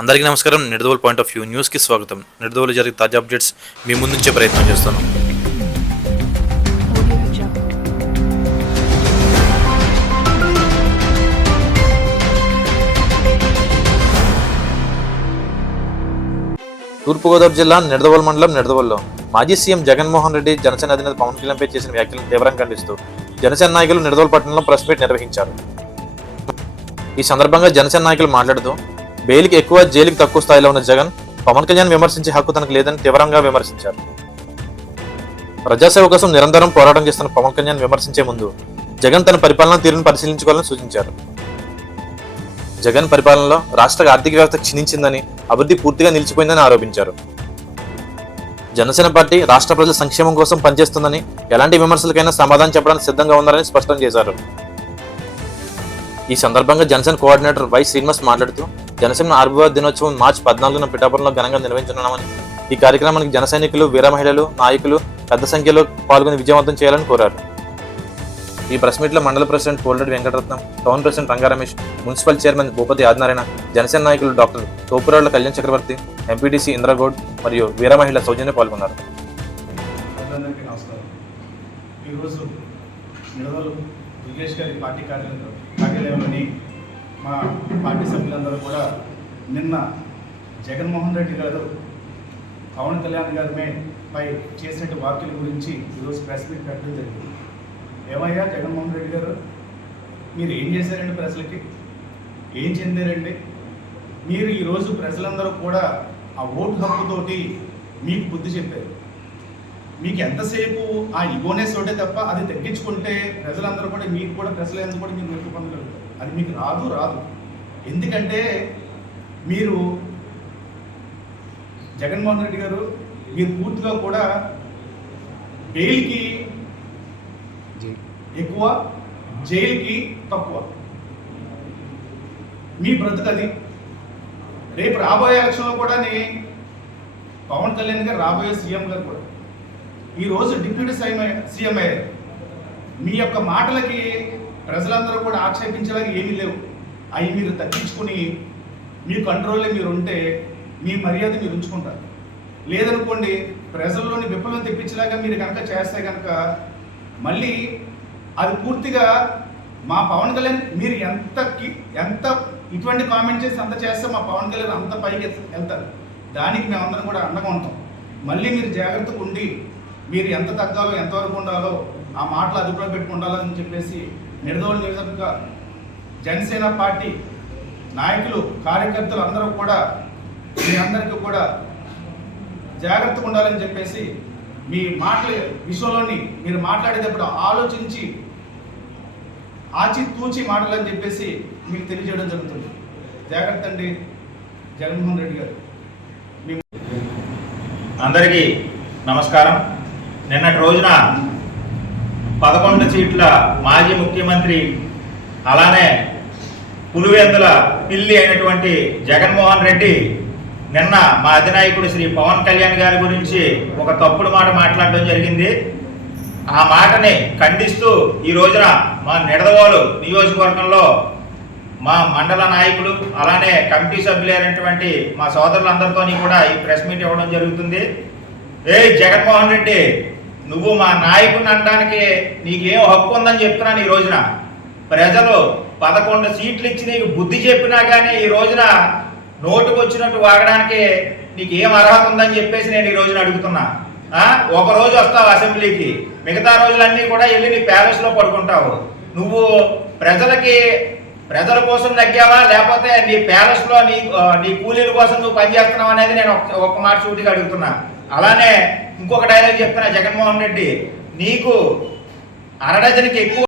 అందరికీ నమస్కారం. Nidadavolu point of view న్యూస్కి స్వాగతం. నిడదవోలు జరిగే తాజా అప్డేట్స్ మీ ముందుంచే ప్రయత్నం చేస్తాను. తూర్పుగోదావరి జిల్లా నిడదవల్ మండలం నిడదవల్లో మాజీ సీఎం జగన్మోహన్ రెడ్డి జనసేన అధినేత పవన్ కళ్యాణ్పై చేసిన వ్యాఖ్యలను తీవ్రంగా ఖండిస్తూ జనసేన నాయకులు నిడదవల్ పట్టణంలో ప్రెస్ మీట్ నిర్వహించారు. ఈ సందర్భంగా జనసేన నాయకులు మాట్లాడుతూ బెయిల్కి ఎక్కువ జైలుకి తక్కువ స్థాయిలో ఉన్న జగన్ పవన్ కళ్యాణ్ విమర్శించే హక్కు తనకు లేదని తీవ్రంగా విమర్శించారు. ప్రజాసేవ కోసం నిరంతరం పోరాటం చేస్తున్న పవన్ కళ్యాణ్ విమర్శించే ముందు జగన్ తన పరిపాలనా తీరును పరిశీలించుకోవాలని సూచించారు. జగన్ పరిపాలనలో రాష్ట్ర ఆర్థిక వ్యవస్థ క్షీణించిందని అభివృద్ధి పూర్తిగా నిలిచిపోయిందని ఆరోపించారు. జనసేన పార్టీ రాష్ట్ర ప్రజల సంక్షేమం కోసం పనిచేస్తుందని ఎలాంటి విమర్శలకైనా సమాధానం చెప్పడానికి సిద్ధంగా ఉన్నారని స్పష్టం చేశారు. ఈ సందర్భంగా జనసేన కోఆర్డినేటర్ వై శ్రీనివాస్ మాట్లాడుతూ జనసేన ఆవిర్భావ దినోత్సవం మార్చి పద్నాలుగున పిఠాపురంలో ఘనంగా నిర్వహించనున్నామని ఈ కార్యక్రమానికి జన సైనికులు వీర మహిళలు నాయకులు పెద్ద సంఖ్యలో పాల్గొని విజయవంతం చేయాలని కోరారు. ఈ ప్రెస్ మీట్లో మండల president Kolreddy Venkataratnam town president Rangaramesh municipal chairman Bhupathi Adinarayana Janasena నాయకులు డాక్టర్ తోపురాళ్ళ కళ్యాణ్ చక్రవర్తి ఎంపీటీసీ ఇంద్రగౌడ్ మరియు వీర మహిళ సౌజన్య పాల్గొన్నారు. ఈరోజు నిడదలు దుర్గేష్ గారి పార్టీ కార్యాలయంలోని మా పార్టీ సభ్యులందరూ కూడా నిన్న జగన్మోహన్ రెడ్డి గారు పవన్ కళ్యాణ్ గారి పై చేసినట్టు వ్యాఖ్యల గురించి ఈరోజు ప్రెస్ మీట్ పెట్టడం జరిగింది. ఏమయ్యా జగన్మోహన్ రెడ్డి గారు? మీరు ఏం చేశారండి ప్రజలకి? ఏం చెందారండి? మీరు ఈరోజు ప్రజలందరూ కూడా ఆ ఓటు హక్కుతోటి మీకు బుద్ధి చెప్పారు. మీకు ఎంతసేపు ఆ ఇగోనెస్ ఒకటే తప్ప అది తగ్గించుకుంటే ప్రజలందరూ కూడా మీకు కూడా ప్రజలు ఎందుకు కూడా మీరు మెప్పు పొందగలుగుతారు. అది మీకు రాదు రాదు. ఎందుకంటే మీరు జగన్మోహన్ రెడ్డి గారు మీరు పూర్తిగా కూడా బెయిల్కి ఎక్కువ జైలుకి తక్కువ. మీ బ్రతుకది రేపు రాబోయే ఎలక్షన్లో కూడా పవన్ కళ్యాణ్ గారు రాబోయే సీఎం గారు కూడా. ఈ రోజు డిప్యూటీ సీఎం సీఎం అయ్యారు. మీ యొక్క మాటలకి ప్రజలందరూ కూడా ఆక్షేపించేలాగా ఏమీ లేవు. అవి మీరు తగ్గించుకుని మీ కంట్రోల్లో మీరు ఉంటే మీ మర్యాద మీరు ఉంచుకుంటారు. లేదనుకోండి ప్రజల్లోని విప్లవం తెప్పించేలాగా మీరు కనుక చేస్తే కనుక మళ్ళీ అది పూర్తిగా మా పవన్ కళ్యాణ్ మీరు ఎంత కి- ఎంత ఇటువంటి కామెంట్ చేసి అంత చేస్తే మా పవన్ కళ్యాణ్ అంత పైకి వెళ్తారు. దానికి మేమందరం కూడా అండగా ఉంటాం. మళ్ళీ మీరు జాగ్రత్తగా ఉండి మీరు ఎంత తగ్గాలో ఎంతవరకు ఉండాలో ఆ మాటలు అదుపులో పెట్టుకుండాలని చెప్పేసి నిడదవోలు నియోజకవర్గ జనసేన పార్టీ నాయకులు కార్యకర్తలు అందరూ కూడా మీ అందరికీ కూడా జాగ్రత్తగా ఉండాలని చెప్పేసి మీ మాటల విషయంలోని మీరు మాట్లాడేటప్పుడు ఆలోచించి ఆచి తూచి మాటలని చెప్పేసి మీకు తెలియజేయడం జరుగుతుంది. జాగ్రత్త అండి జగన్మోహన్ రెడ్డి గారు. అందరికీ నమస్కారం. నిన్నటి రోజున పదకొండు సీట్ల మాజీ ముఖ్యమంత్రి అలానే పులివెందుల పిల్లి అయినటువంటి జగన్మోహన్ రెడ్డి నిన్న మా అధినాయకుడు శ్రీ పవన్ కళ్యాణ్ గారి గురించి ఒక తప్పుడు మాట మాట్లాడడం జరిగింది. ఆ మాటని ఖండిస్తూ ఈ రోజున మా నిడదవోలు నియోజకవర్గంలో మా మండల నాయకులు అలానే కమిటీ సభ్యులైనటువంటి మా సోదరులందరితో కూడా ఈ ప్రెస్ మీట్ ఇవ్వడం జరుగుతుంది. ఏ జగన్మోహన్ రెడ్డి నువ్వు మా నాయకుడిని అనడానికి నీకేం హక్కు ఉందని చెప్తున్నాను ఈ రోజున. ప్రజలు పదకొండు సీట్లు ఇచ్చి నీకు బుద్ధి చెప్పినా కానీ ఈ రోజున నోటుకు వచ్చినట్టు వాగడానికి నీకు ఏం అర్హత ఉందని చెప్పేసి నేను ఈ రోజున అడుగుతున్నా. ఒక రోజు వస్తావు అసెంబ్లీకి. మిగతా రోజులన్నీ కూడా వెళ్ళి నీ ప్యాలెస్లో పడుకుంటావు. నువ్వు ప్రజలకి ప్రజల కోసం తగ్గావా లేకపోతే నీ ప్యాలెస్లో నీ నీ కూలీల కోసం నువ్వు పనిచేస్తున్నావు అనేది నేను ఒక- ఒక మాట సూటిగా అడుగుతున్నా. అలానే ఇంకొక డైలాగ్ చెప్తున్నా జగన్మోహన్ రెడ్డి నీకు అరడజనికి ఎక్కువ